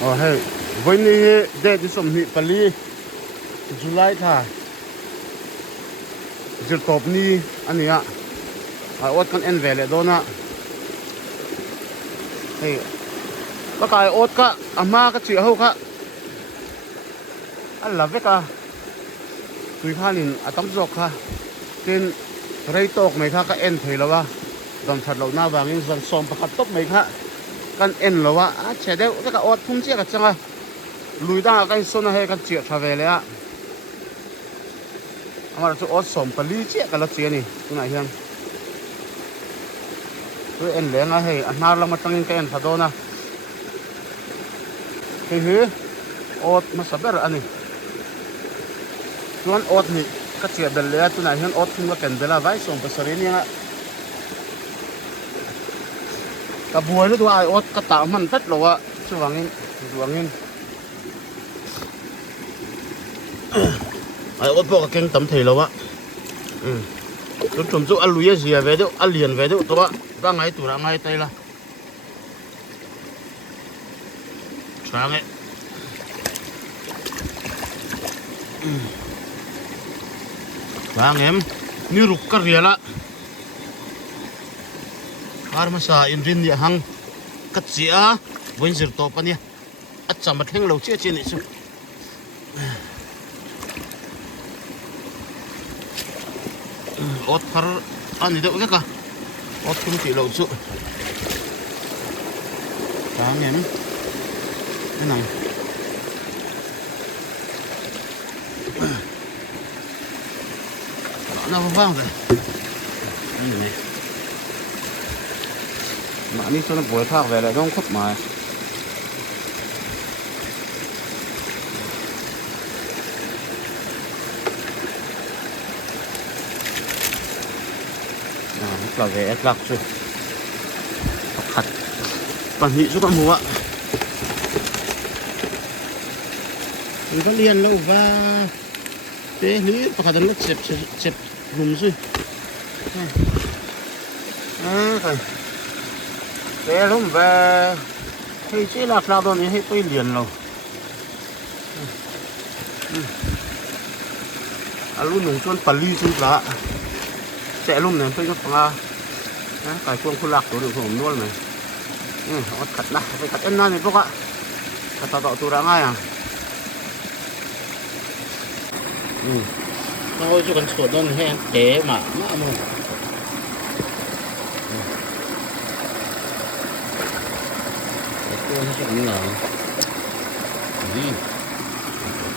hey với ni để đi sum ni pali July tha zir top ni ania ai ot kan en vele dona hey ka kai ot ka ama ka chi ho ka alla veka tui khanin atam jok kha tin rei tok mai kha ka en theilawa dam that lo na wangin zan som pakhat top mai kha kan en lowa a chedeu ka ot thum che ka changa luida ka sona he kan chia thavele a amar chu ot som pali che ka la che ni tuna hian tu en lenga he anar lama tangin ka en thadona ke hi ot ma saber ani tuan ot ni ka chia bel le tuna hian ot thum ka ken bela vai som pasari ni nga ka buai lu ai ot ka ta man tat lowa chuwangin duangin ai ot bo ka keng tam thei lowa chum chu aluya zia ve deu alian ve deu to ba ngai tu ra ngai tai la change bang em ni ruk ka riala ar ma sa in rin ni hang ka chia voin zir to pa ni a cham theng lo che che ni chu ot phar ani deuh veka ot kum ti lo chu bang em nang nó vang rồi này mà đi cho nó bồi thác về lại đông khóc mà là về ép lạc rồi thật toàn hị cho con mua mình có liền lâu và thế lý và nó chẹp vùng rồi rồi thế lúc về thì chỉ là sao đâu hết tôi liền rồi lúc nông thôn Pali chung lá sẽ lúc này tôi có phá cái chuông khu lạc tôi được hưởng luôn này họ cắt nát phải cắt em này bốc ạ cắt tạo tôi đã ngay à thôi cho con chuột đơn hen thế mà mã mồm tôi sẽ cũng là gì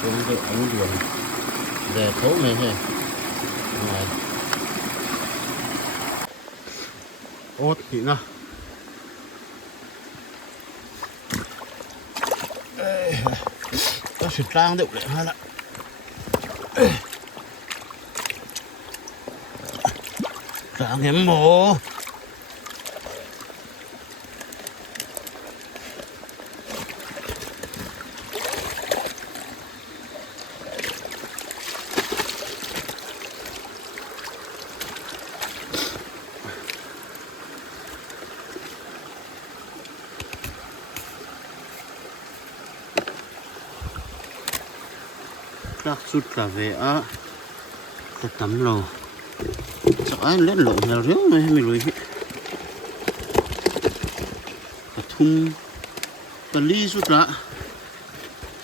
tôi sẽ ăn đường để thấu này thôi ốt thì nào có sự trang được đấy hay là trang em mồ chắc chút cả về á cái tấm lầu chắc ai lên lộ nhiều réo này mình lùi cái thùng cái ly chút lạ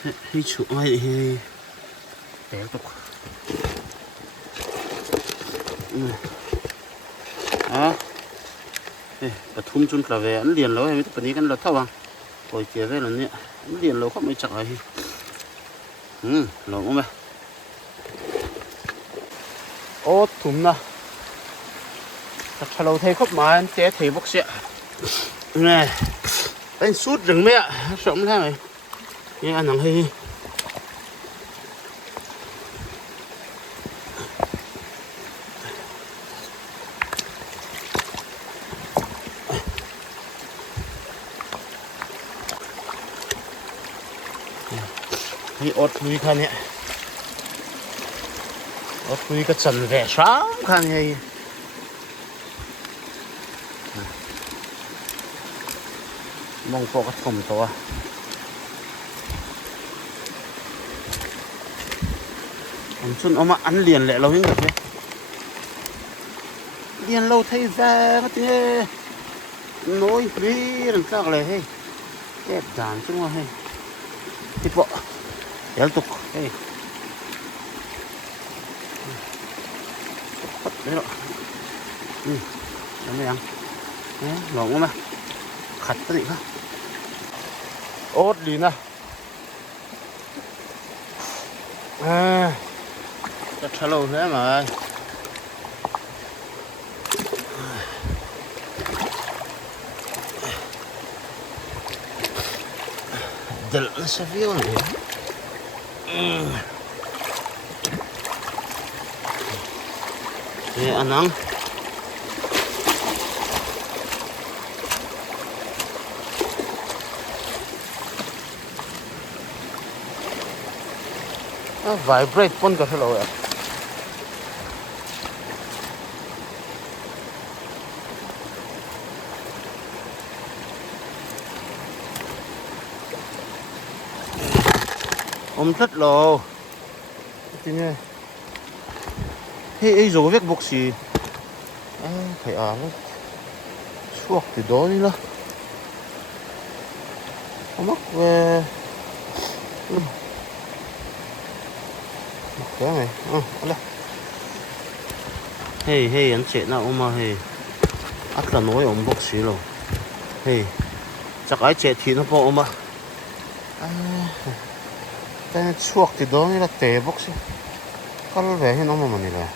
hay chỗ ai hay té tục cái thùng chút cả về ăn liền lâu hay cái này cái lợt thau à rồi kia về là nhẹ ăn liền lâu không mấy chắc ai lâu không vậy ốt thùng na thật lâu thấy khóc mà anh té thấy bốc xẹ này anh sút rừng mẹ sống thế này nghe ăn nắng hay cái ốt thui khăn nhé ốt thui cái chân vẻ sáng khăn nhé mong có cái thùng to xuân ông ăn liền lại lâu những cái liền lâu thấy ra cái tiếng nối đi làm sao lại hay đẹp đàn chứ mà hay thì bộ kéo tục hey bắt đấy rồi cái này ăn đấy lỏng mà khát cái gì khác ốt đi nè rất là lâu thế mà del Savione anang vibrate pun ka hello ya rất lâu thế nghe hey rồi việc bốc xì phải nó suộc từ đó đi nữa không mắc về cái này đây hey hey anh chị nào mà hey ắt là nói ông bốc xì rồi hey chắc ai chị thì nó bộ mà cái chuột thì đó là tệ bốc xí có vẻ như nó mà mình là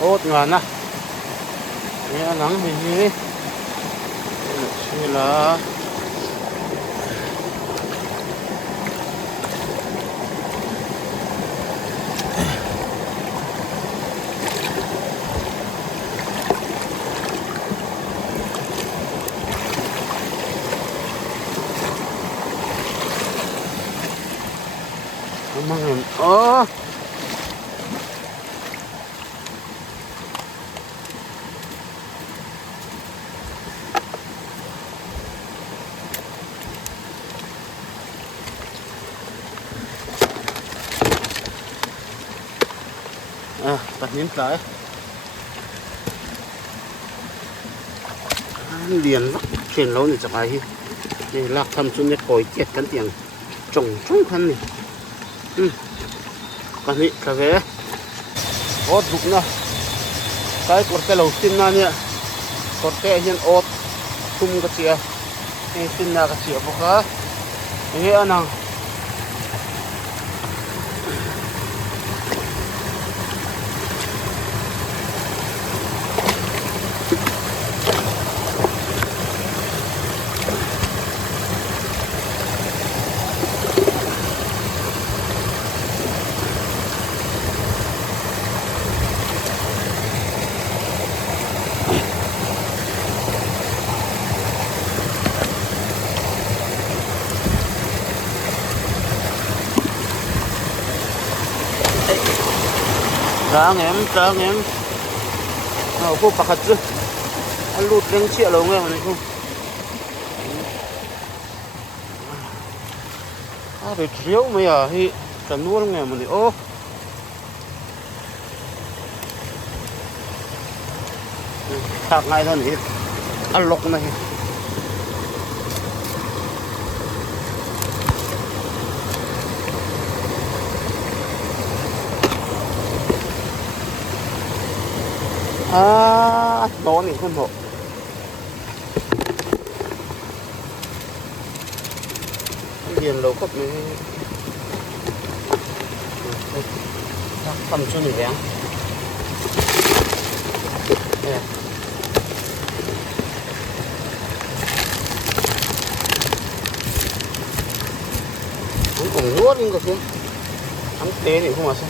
ốt ngon á nghe nắng thì là mang tắt miếng cái liền trên lâu này chả ai thì lạc thầm xuống để còi chết cắn tiền trồng trống khăn này cái này cà phê ớt rụng nè cái cột cái lẩu tin na nè cột cái hiện ớt thum cái chia cái tin na cái chia bốc á cái anh nào ráng em cô bạc hạt chứ ăn lụt lên chia lâu nghe mà này không phải chiếu mấy à thì cần nuôi nghe mà này ô thạc ngay thôi này ăn lộc này nó này không hộ điền lâu cấp này cầm cho này vén cũng còn nuốt lên cơ chứ ăn tế này không mà sao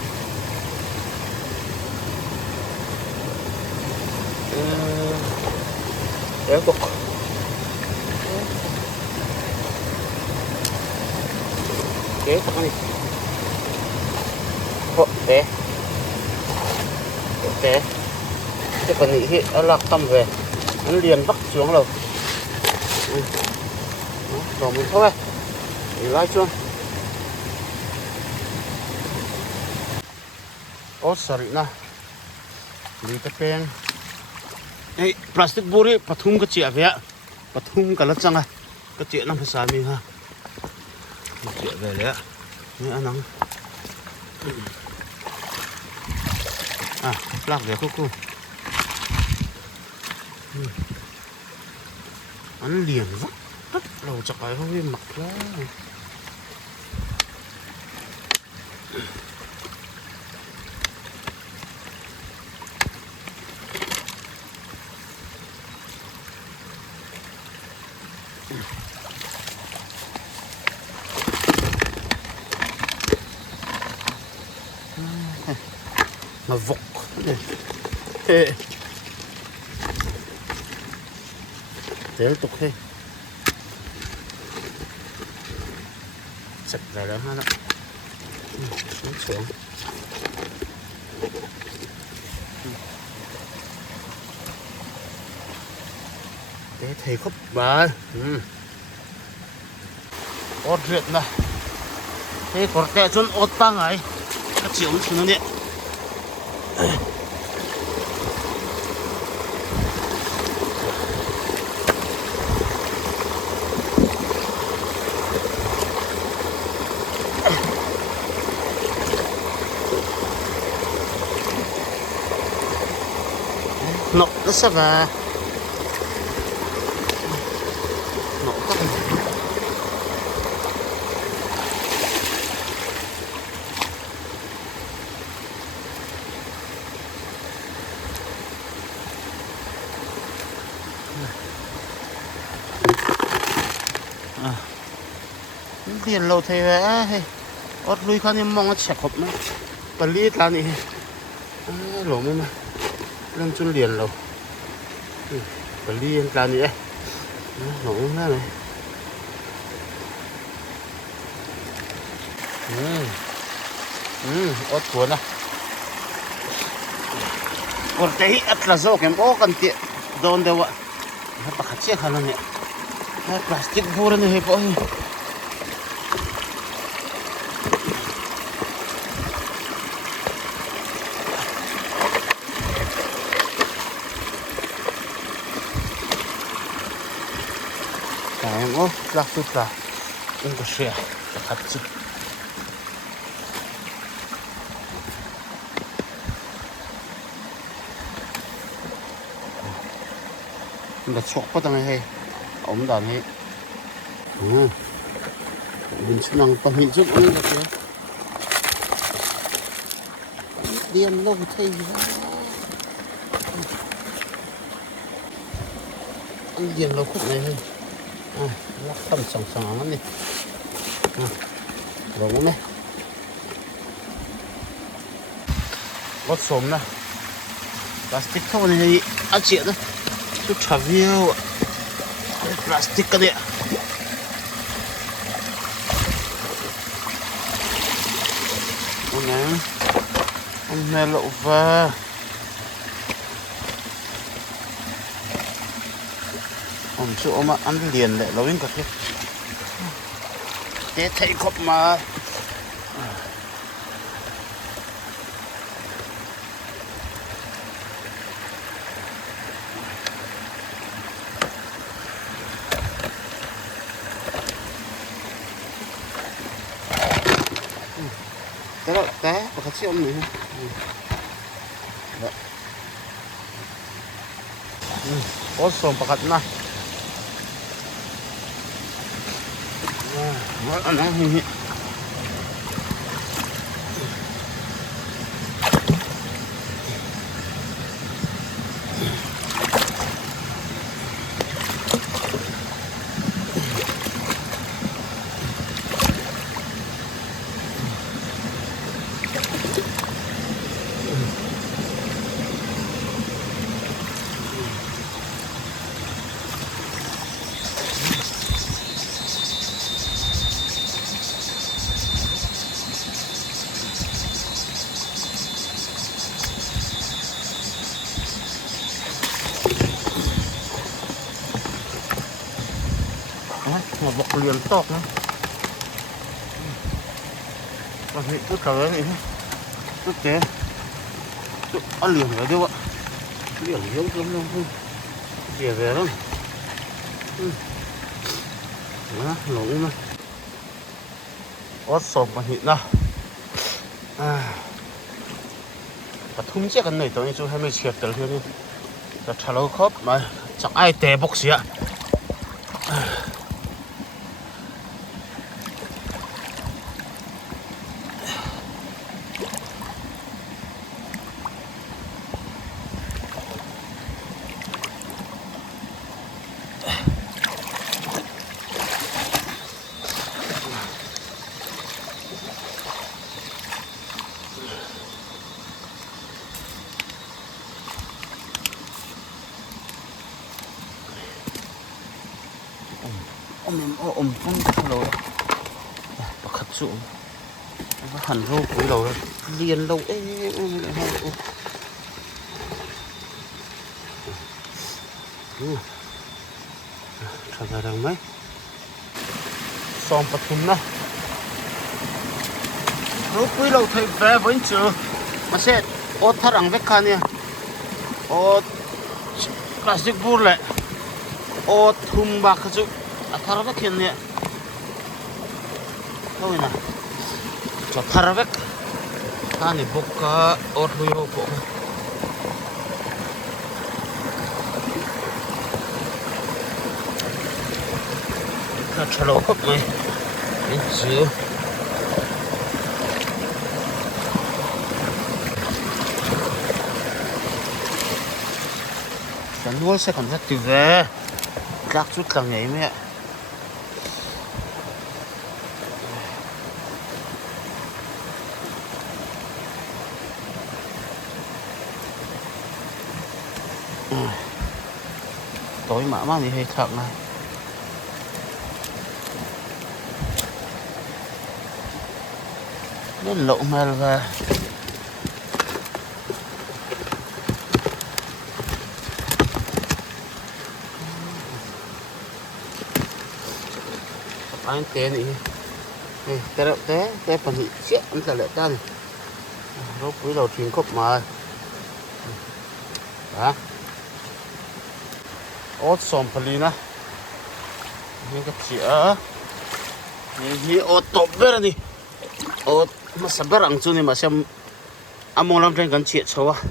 kéo cục kéo cục này hộ té té cái phần này hiện ở lạc tâm về nó liền bắt xuống rồi rồi mình thôi để lái chuông sorry na lui te peng ei plastic buri pathum ka chia ve pathum kala changa ka chia na phasa mi ha chia ve le ni anang plak ve ku an lian vak tất lâu chắc cái không biết mặc lá mà vọc tiếp tục đi sạch rồi đó ha đó xuống để thầy khóc bà ớt rượt nè thế có tệ chôn ớt tăng ấy các chị ông xuống nè nó sao mà nó tắt tiền lâu thế vậy ớt lui khăn em mong nó chẹp hộp nó và lít là này lỗ mới mà đang chun liền lâu và liên là này lỗ ra này ớt cuốn à ớt đấy ớt là do cái bó cần tiện đòn đâu ạ nó bạc chiếc hả nó nhỉ plastic vô đây này bó 어, 딱 좋다. 이것이야. 같이. 근데 추억보다는 해. 엄도 안 해. 민추랑 빵이 좀 오는 것 같아. 리안 너무 태이야. 리안 너무 컸네. lắc thầm sòng sòng lắm đi rồi cũng này gót xồm nè plastic thôi này ăn chuyện đó chút chả viêu plastic cái đấy hôm nay lậu va chỗ mà ăn liền lại lâu cả thế thấy khóc mà thế là té và 같이 없네 어서 바깥나 anh ăn một bọc liền tốt nữa và hiện tất cả đấy này tất thế ăn liền rồi đâu ạ liền hiếu lắm luôn về về lắm đó lộn nó ớt sộp mà hiện nào và thúng chết cái này tôi chú hay mấy chiếc tới thế này là trả lâu khóc mà chẳng ai tè bốc gì ạ ôm con lâu và khát dụng và hẳn rô cuối đầu liền lâu trả ra đang mấy xong bật thùng nào rô cuối đầu thấy về vẫn chưa mà sẽ ốt thắt răng vết khăn nha ốt plastic bur lại ốt thùng bạc khát dụng thắt vết khiên nè thôi nè cho thắt vết ta này bốc ốt huy hộp bộ ta trả lâu hộp này đến chưaฉันว่าsẽ còn rất tuyệt vời các chút càng nhảy mẹ tối mã mang thì hơi thật này nó lộ mèo về anh té này té đâu té phần thị chết anh ta lại ta này lúc cuối đầu thuyền cốc mà đó ớt sòm phật lý nè những cái chĩa những ớt top về này ớt mà sắp bớt ăn chút này mà xem ăn mong làm trên cần chĩa xấu à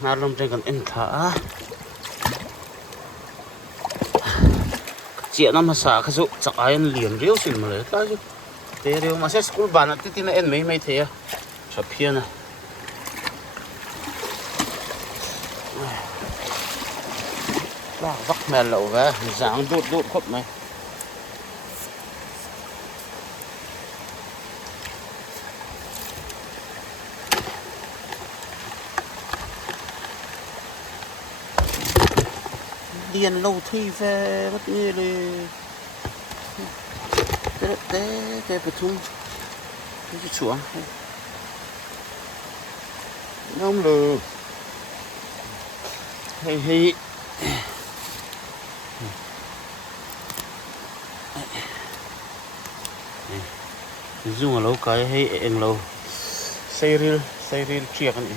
na làm trên cần em thả chĩa nó mà xả cái dụng chắc ai liền riêu xin mà lấy ta chứ thế riêu mà sẽ school bàn là tí là em mấy thế à chả phiền à đó vắt mè lẩu về dáng đốt khóc này điền lâu thi về mất như là té phải thung cái chuồng không lừa hay dùng ở lâu cái hay em lâu xây ril chia cái này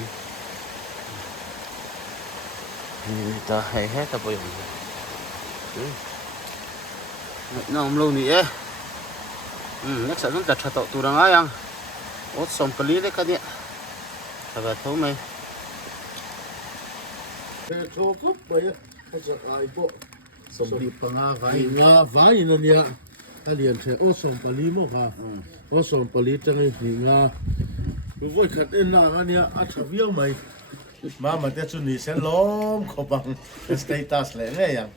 ta hay hết ta bây giờ nó không lâu nữa nhất sẽ nó chặt tàu tu đang ai ăn ốt xong cái lý đấy cái điện ta về thấu mày cho cấp bây giờ sẽ ai bộ xong đi bằng ngà vái nó nhỉ ta liền sẽ ốt xong cái lý mà ha ốt xong cái lý chẳng hay ngà vui khát in nào anh nhỉ ăn chả viêu mày mà te chu ni sẽ lom khó bằng status lẽ nghe yang